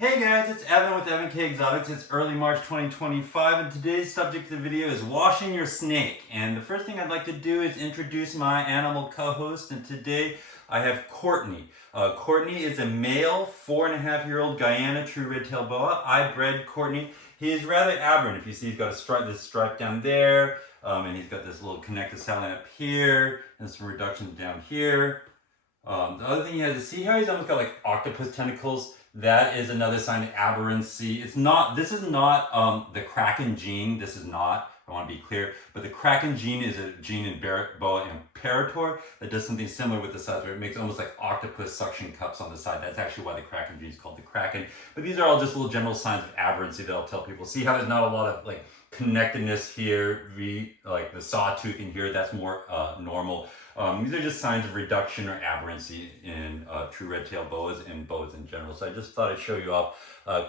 Hey guys, it's Evan with Evan K Exotics. It's early March 2025 and today's subject of the video is washing your snake. And the first thing I'd like to do is introduce my animal co-host, and today I have Courtney. Courtney is a male 4.5-year-old Guyana true red-tailed boa. I bred Courtney. He is rather aberrant. If you see, he's got this stripe down there, and he's got this little connective saline up here, and some reductions down here. The other thing he has is, see how he's almost got like octopus tentacles? That is another sign of aberrancy. This is not the Kraken gene. This is not, I want to be clear, but the Kraken gene is a gene in boa imperator that does something similar with the sides where it makes almost like octopus suction cups on the side. That's actually why the Kraken gene is called the Kraken. But these are all just little general signs of aberrancy that I'll tell people. See how there's not a lot of like connectedness here, like the sawtooth in here, that's more normal. These are just signs of reduction or aberrancy in true red-tailed boas and boas in general. So I just thought I'd show you off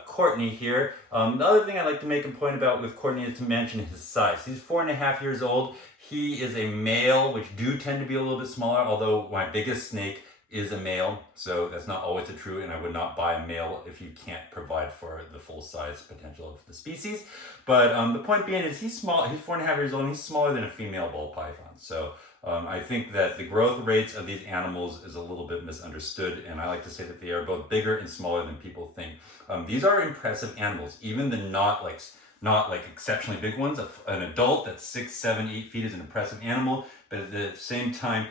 Courtney here. The other thing I'd like to make a point about with Courtney is to mention his size. He's 4.5 years old. He is a male, which do tend to be a little bit smaller, although my biggest snake is a male, so that's not always true, and I would not buy a male if you can't provide for the full size potential of the species. But the point being is he's small. He's 4.5 years old, and he's smaller than a female ball python. So I think that the growth rates of these animals is a little bit misunderstood, and I like to say that they are both bigger and smaller than people think. These are impressive animals, even the not like exceptionally big ones. An adult that's 6, 7, 8 feet is an impressive animal, but at the same time,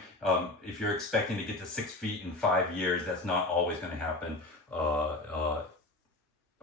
if you're expecting to get to 6 feet in 5 years, that's not always going to happen. I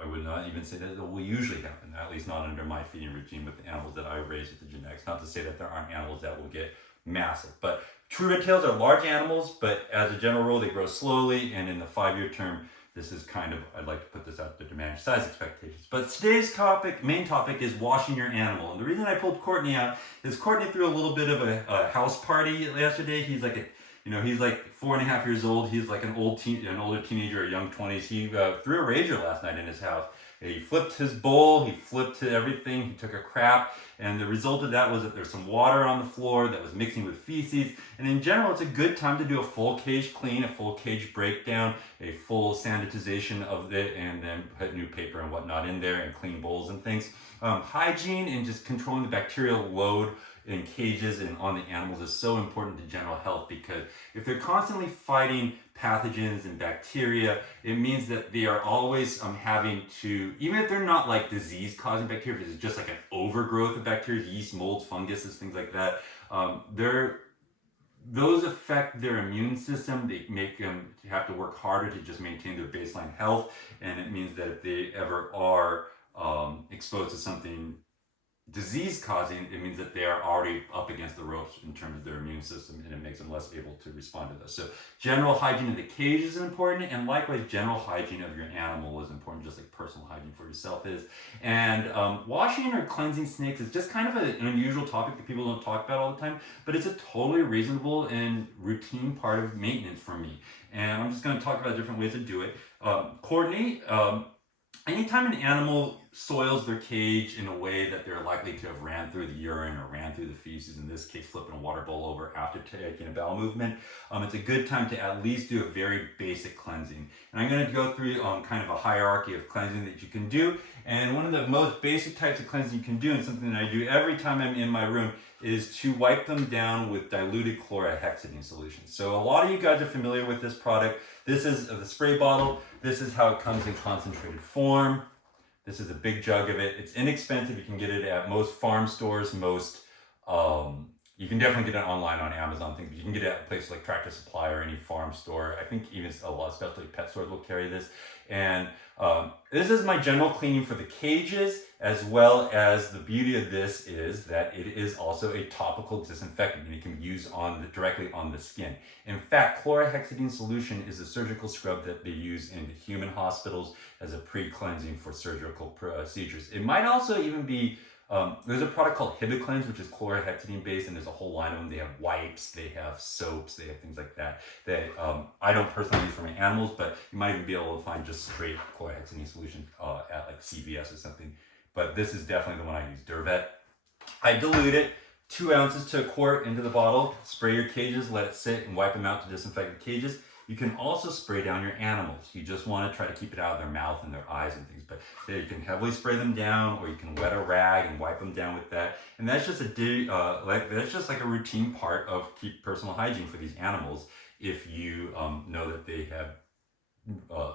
would not even say that it will usually happen, at least not under my feeding regime with the animals that I raise with the genetics. Not to say that there aren't animals that will get massive, but true red tails are large animals, but as a general rule, they grow slowly, and in the 5-year term, this is kind of, I'd like to put this out there to manage size expectations. But today's main topic is washing your animal. And the reason I pulled Courtney out is Courtney threw a little bit of a house party yesterday. He's like he's like 4.5 years old. He's like an older teenager or young 20s. He threw a rager last night in his house. He flipped his bowl, he flipped everything, he took a crap, and the result of that was that there's some water on the floor that was mixing with feces. And in general, it's a good time to do a full cage clean, a full cage breakdown, a full sanitization of it, and then put new paper and whatnot in there and clean bowls and things. Hygiene and just controlling the bacterial load in cages and on the animals is so important to general health, because if they're constantly fighting pathogens and bacteria, it means that they are always having to, even if they're not like disease-causing bacteria, if it's just like an overgrowth of bacteria, yeast, molds, funguses, things like that, those affect their immune system. They make them have to work harder to just maintain their baseline health, and it means that if they ever are exposed to something disease-causing, it means that they are already up against the ropes in terms of their immune system, and it makes them less able to respond to this. So general hygiene of the cage is important, and likewise general hygiene of your animal is important, just like personal hygiene for yourself is. And washing or cleansing snakes is just kind of an unusual topic that people don't talk about all the time, but it's a totally reasonable and routine part of maintenance for me. And I'm just going to talk about different ways to do it. Courtney, anytime an animal soils their cage in a way that they're likely to have ran through the urine or ran through the feces, in this case flipping a water bowl over after taking a bowel movement, it's a good time to at least do a very basic cleansing. And I'm going to go through kind of a hierarchy of cleansing that you can do. And one of the most basic types of cleansing you can do, and something that I do every time I'm in my room, is to wipe them down with diluted chlorhexidine solution. So a lot of you guys are familiar with this product. This is the spray bottle. This is how it comes in concentrated form. This is a big jug of it. It's inexpensive. You can get it at most farm stores, you can definitely get it online on Amazon things, but you can get it at places like Tractor Supply or any farm store. I think even a lot of specialty pet stores will carry this. And this is my general cleaning for the cages, as well as the beauty of this is that it is also a topical disinfectant, and it can be used directly on the skin. In fact, chlorhexidine solution is a surgical scrub that they use in human hospitals as a pre-cleansing for surgical procedures. It might also even be there's a product called Hibiclens, which is chlorhexidine based, and there's a whole line of them. They have wipes, they have soaps, they have things like that. I don't personally use for my animals, but you might even be able to find just straight chlorhexidine solution at like CVS or something. But this is definitely the one I use, Dervet. I dilute it 2 ounces to a quart into the bottle. Spray your cages, let it sit, and wipe them out to disinfect the cages. You can also spray down your animals. You just want to try to keep it out of their mouth and their eyes and things, but you can heavily spray them down, or you can wet a rag and wipe them down with that. And that's just that's just like a routine part of keep personal hygiene for these animals. If you know that they have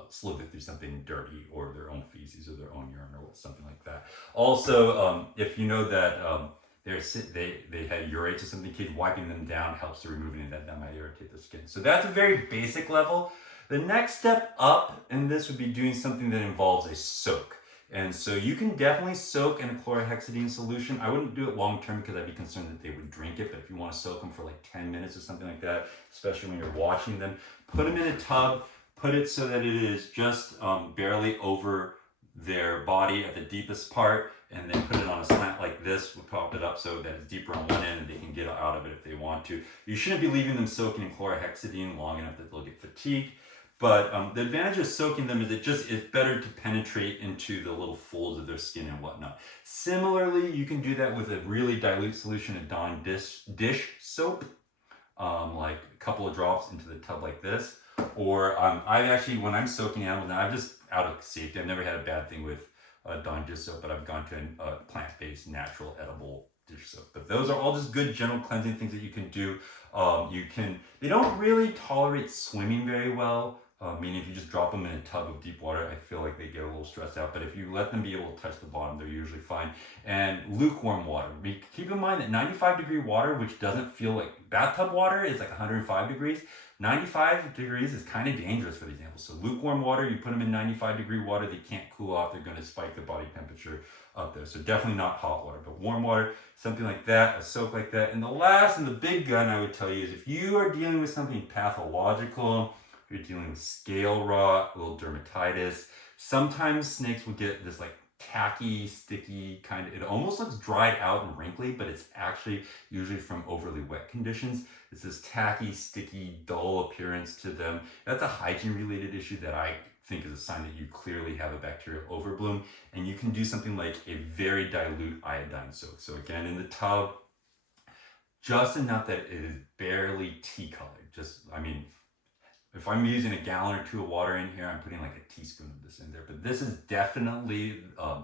sloughed through something dirty, or their own feces or their own urine or something like that. Also, if you know that they had urates or something, keep wiping them down helps to remove any of that. That might irritate the skin. So that's a very basic level. The next step up in this would be doing something that involves a soak. And so you can definitely soak in a chlorhexidine solution. I wouldn't do it long term because I'd be concerned that they would drink it. But if you want to soak them for like 10 minutes or something like that, especially when you're washing them, put them in a tub, put it so that it is just barely over their body at the deepest part, and then put it on a slant like this. We'll pop it up so that it's deeper on one end and they can get out of it if they want to. You shouldn't be leaving them soaking in chlorhexidine long enough that they'll get fatigued. But the advantage of soaking them is it's better to penetrate into the little folds of their skin and whatnot. Similarly, you can do that with a really dilute solution of Dawn dish soap, like a couple of drops into the tub like this. Or I've actually, when I'm soaking animals, and I've just out of safety, I've never had a bad thing with Dawn dish soap, but I've gone to a plant-based, natural, edible dish soap. But those are all just good general cleansing things that you can do. They don't really tolerate swimming very well. Meaning if you just drop them in a tub of deep water, I feel like they get a little stressed out. But if you let them be able to touch the bottom, they're usually fine. And lukewarm water. Keep in mind that 95-degree water, which doesn't feel like bathtub water, is like 105 degrees. 95 degrees is kind of dangerous for these animals. So lukewarm water, you put them in 95-degree water, they can't cool off. They're going to spike their body temperature up there. So definitely not hot water, but warm water, something like that, a soak like that. And the last and the big gun I would tell you is if you are dealing with something pathological, you're dealing with scale rot, a little dermatitis. Sometimes snakes will get this like tacky, sticky kind of, it almost looks dried out and wrinkly, but it's actually usually from overly wet conditions. It's this tacky, sticky, dull appearance to them. That's a hygiene related issue that I think is a sign that you clearly have a bacterial overbloom. And you can do something like a very dilute iodine soak. So again, in the tub, just enough that it is barely tea colored. If I'm using a gallon or two of water in here, I'm putting like a teaspoon of this in there. But this is definitely a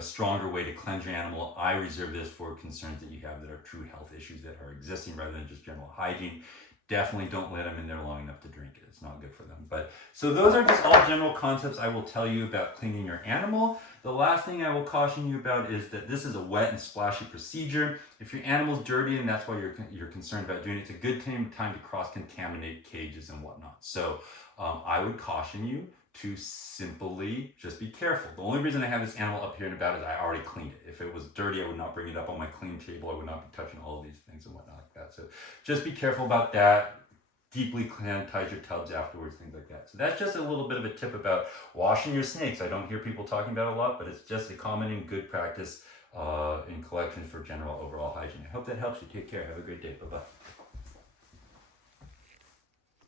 stronger way to cleanse your animal. I reserve this for concerns that you have that are true health issues that are existing rather than just general hygiene. Definitely don't let them in there long enough to drink it. It's not good for them. But so those are just all general concepts I will tell you about cleaning your animal. The last thing I will caution you about is that this is a wet and splashy procedure. If your animal's dirty and that's why you're concerned about doing it, it's a good time to cross-contaminate cages and whatnot. So I would caution you to simply just be careful. The only reason I have this animal up here and about is I already cleaned it. If it was dirty, I would not bring it up on my clean table. I would not be touching all of these things and whatnot like that. So just be careful about that. Deeply sanitize your tubs afterwards, things like that. So that's just a little bit of a tip about washing your snakes. I don't hear people talking about it a lot, but it's just a common and good practice in collections for general overall hygiene. I hope that helps you. Take care. Have a great day. Bye-bye.